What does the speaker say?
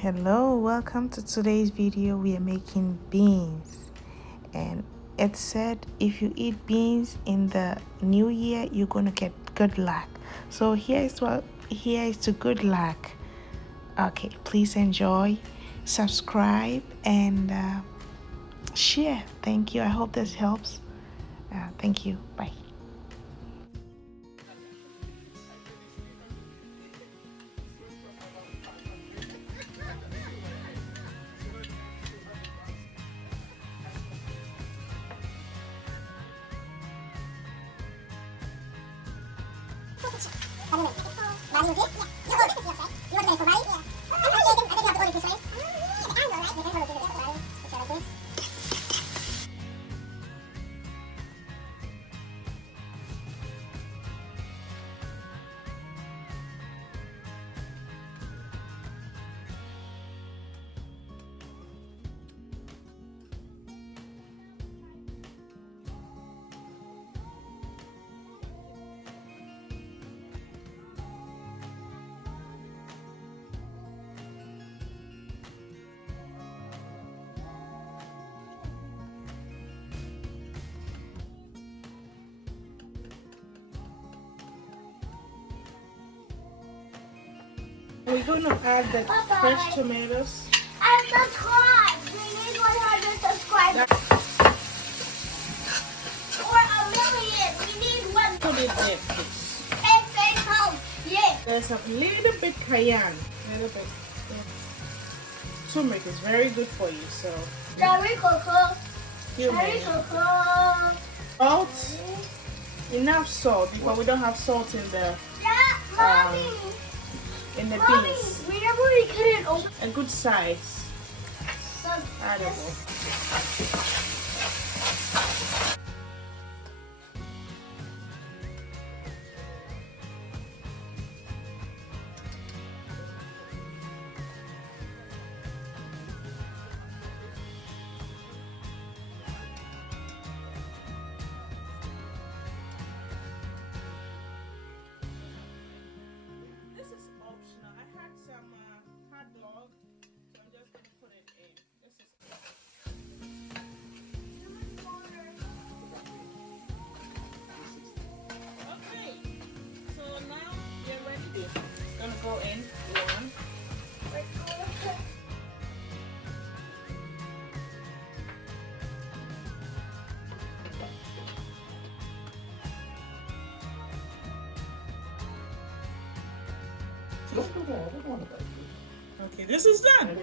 Hello, welcome to today's video. We are making beans, and it said if you eat beans in the new year you're gonna get good luck. So here's to good luck. Okay, please enjoy, subscribe, and share. Thank you. I hope this helps. Thank you. Bye. We're going to add the fresh tomatoes. And subscribe! We need 100 subscribers. Or a million. We need 1 Put it there, please. and say home. Yeah. There's a little bit cayenne. Little bit. Turmeric is very good for you, so. Cherry cocoa. Few Cherry minutes. cocoa. Salt. Enough salt because we don't have salt in the Yeah, mommy. Mommy, beans. remember we couldn't open A good size. some. Addable. This is optional. I had some hot dog, so I'm just going to put it in. This is okay. So now you're ready. Gonna go in one. Okay, this is done.